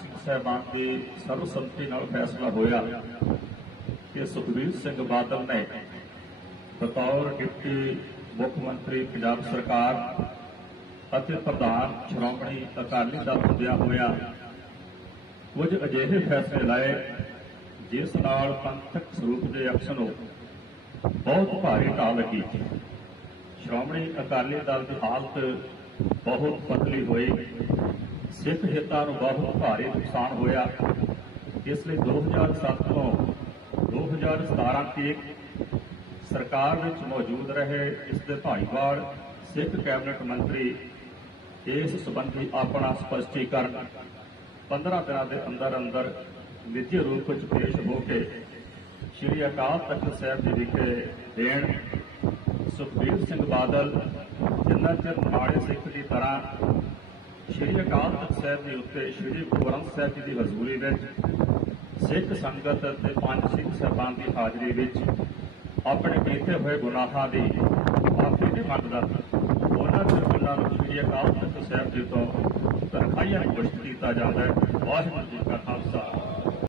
ਸਿੰਘ ਸਾਹਿਬਾਨ ਦੀ ਸਰਬਸੰਮਤੀ ਨਾਲ ਫੈਸਲਾ ਹੋਇਆ ਕਿ ਸੁਖਬੀਰ ਸਿੰਘ ਬਾਦਲ ਨੇ ਬਤੌਰ ਡਿਪਟੀ ਮੁੱਖ ਮੰਤਰੀ ਪੰਜਾਬ ਸਰਕਾਰ ਅਤੇ ਪ੍ਰਧਾਨ ਸ਼੍ਰੋਮਣੀ ਅਕਾਲੀ ਦਲ ਹੁੰਦਿਆਂ ਹੋਇਆ ਕੁਝ ਅਜਿਹੇ ਫੈਸਲੇ ਲਾਏ ਜਿਸ ਨਾਲ ਪੰਥਕ ਸਰੂਪ ਦੇ ਅਕਸ ਨੂੰ ਬਹੁਤ ਭਾਰੀ ਢਾਹ ਲੱਗੀ। ਸ਼੍ਰੋਮਣੀ ਅਕਾਲੀ ਦਲ ਦੀ ਹਾਲਤ ਬਹੁਤ ਪਤਲੀ ਹੋਈ। ਸਿੱਖ ਹਿੱਤਾਂ ਨੂੰ ਬਹੁਤ ਭਾਰੀ ਨੁਕਸਾਨ ਹੋਇਆ। ਇਸ ਲਈ 2007 ਤੋਂ 2017 ਤੱਕ ਸਰਕਾਰ ਵਿੱਚ ਮੌਜੂਦ ਰਹੇ ਇਸ ਦੇ ਭਾਈਵਾਲ ਸਿੱਖ ਕੈਬਨਿਟ ਮੰਤਰੀ ਇਸ ਸੰਬੰਧੀ ਆਪਣਾ ਸਪਸ਼ਟੀਕਰਨ 15 ਦਿਨਾਂ ਦੇ ਅੰਦਰ ਅੰਦਰ ਨਿੱਜੀ ਰੂਪ ਵਿੱਚ ਪੇਸ਼ ਹੋ ਕੇ ਸ਼੍ਰੀ ਅਕਾਲ ਤਖਤ ਸਾਹਿਬ ਜੀ ਵਿਖੇ ਦੇਣ। ਸੁਖਬੀਰ ਸਿੰਘ ਬਾਦਲ ਜਿੰਨਾ ਚਿਰ ਮਾੜੇ ਸਿੱਖ ਦੀ ਤਰ੍ਹਾਂ ਸ਼੍ਰੀ ਅਕਾਲ ਤਖਤ ਸਾਹਿਬ ਦੇ ਉੱਤੇ, ਸ਼੍ਰੀ ਗੁਰੂ ਗ੍ਰੰਥ ਸਾਹਿਬ ਜੀ ਦੀ ਹਜ਼ੂਰੀ ਵਿੱਚ, ਸਿੱਖ ਸੰਗਤ ਅਤੇ ਪੰਜ ਸਿੱਖ ਸਾਹਿਬਾਨ ਦੀ ਹਾਜ਼ਰੀ ਵਿੱਚ ਆਪਣੇ ਕੀਤੇ ਹੋਏ ਗੁਨਾਹਾਂ ਦੀ ਮਾਫੀ ਨਹੀਂ ਮੰਗਦਾ ਉਹਨਾਂ ਦੇ ਉਹਨਾਂ ਨੂੰ ਸ਼੍ਰੀ ਅਕਾਲ ਤਖਤ ਸਾਹਿਬ ਜੀ ਤੋਂ ਤਨਖਾਹੀਆਂ ਪੁਸ਼ਟ ਕੀਤਾ ਜਾਂਦਾ ਹੈ। ਵਾਹਿਗੁਰੂ